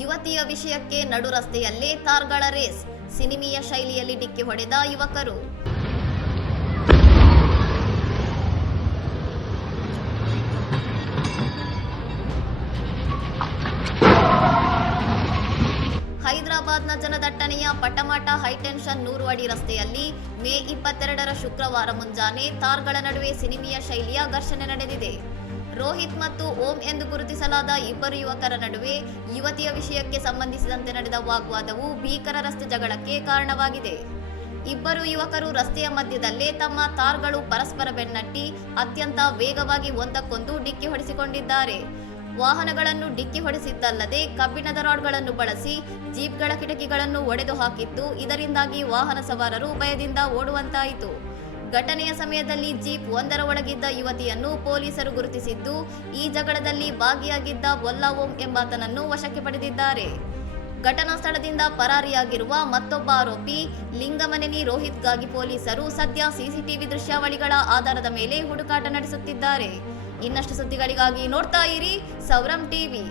ಯುವತಿಯ ವಿಷಯಕ್ಕೆ ನಡು ರಸ್ತೆಯಲ್ಲೇ ತಾರ್ಗಳ ರೇಸ್, ಸಿನಿಮೀಯ ಶೈಲಿಯಲ್ಲಿ ಡಿಕ್ಕಿ ಹೊಡೆದ ಯುವಕರು. ಹೈದರಾಬಾದ್ನ ಜನದಟ್ಟಣೆಯ ಪಟಮಾಟ ಹೈಟೆನ್ಷನ್ 100 ಅಡಿ ರಸ್ತೆಯಲ್ಲಿ ಮೇ 22ರ ಶುಕ್ರವಾರ ಮುಂಜಾನೆ ತಾರ್ಗಳ ನಡುವೆ ಸಿನಿಮೀಯ ಶೈಲಿಯ ಘರ್ಷಣೆ ನಡೆದಿದೆ. ರೋಹಿತ್ ಮತ್ತು ಓಂ ಎಂದು ಗುರುತಿಸಲಾದ ಇಬ್ಬರು ಯುವಕರ ನಡುವೆ ಯುವತಿಯ ವಿಷಯಕ್ಕೆ ಸಂಬಂಧಿಸಿದಂತೆ ನಡೆದ ವಾಗ್ವಾದವು ಭೀಕರ ರಸ್ತೆ ಜಗಳಕ್ಕೆ ಕಾರಣವಾಗಿದೆ. ಇಬ್ಬರು ಯುವಕರು ರಸ್ತೆಯ ಮಧ್ಯದಲ್ಲೇ ತಮ್ಮ ತಾರ್ಗಳು ಪರಸ್ಪರ ಬೆನ್ನಟ್ಟಿ ಅತ್ಯಂತ ವೇಗವಾಗಿ ಒಂದಕ್ಕೊಂದು ಡಿಕ್ಕಿ ಹೊಡೆಸಿಕೊಂಡಿದ್ದಾರೆ. ವಾಹನಗಳನ್ನು ಡಿಕ್ಕಿ ಹೊಡೆಸಿದ್ದಲ್ಲದೆ ಕಬ್ಬಿಣದ ರಾಡ್ಗಳನ್ನು ಬಳಸಿ ಜೀಪ್ಗಳ ಕಿಟಕಿಗಳನ್ನು ಒಡೆದು ಹಾಕಿದ್ದು, ಇದರಿಂದಾಗಿ ವಾಹನ ಸವಾರರು ಭಯದಿಂದ ಓಡುವಂತಾಯಿತು. ಘಟನೆಯ ಸಮಯದಲ್ಲಿ ಜೀಪ್ ಒಂದರ ಒಳಗಿದ್ದ ಯುವತಿಯನ್ನು ಪೊಲೀಸರು ಗುರುತಿಸಿದ್ದು, ಈ ಜಗಳದಲ್ಲಿ ಭಾಗಿಯಾಗಿದ್ದ ಬೊಲ್ಲಾ ಓಂ ಎಂಬಾತನನ್ನು ವಶಕ್ಕೆ ಪಡೆದಿದ್ದಾರೆ. ಘಟನಾ ಸ್ಥಳದಿಂದ ಪರಾರಿಯಾಗಿರುವ ಮತ್ತೊಬ್ಬ ಆರೋಪಿ ಲಿಂಗಮನೆನಿ ರೋಹಿತ್ಗಾಗಿ ಪೊಲೀಸರು ಸದ್ಯ ಸಿಸಿಟಿವಿ ದೃಶ್ಯಾವಳಿಗಳ ಆಧಾರದ ಮೇಲೆ ಹುಡುಕಾಟ ನಡೆಸುತ್ತಿದ್ದಾರೆ. ಇನ್ನಷ್ಟು ಸುದ್ದಿಗಳಿಗಾಗಿ ನೋಡ್ತಾ ಇರಿ ಸೌರಂ ಟಿವಿ.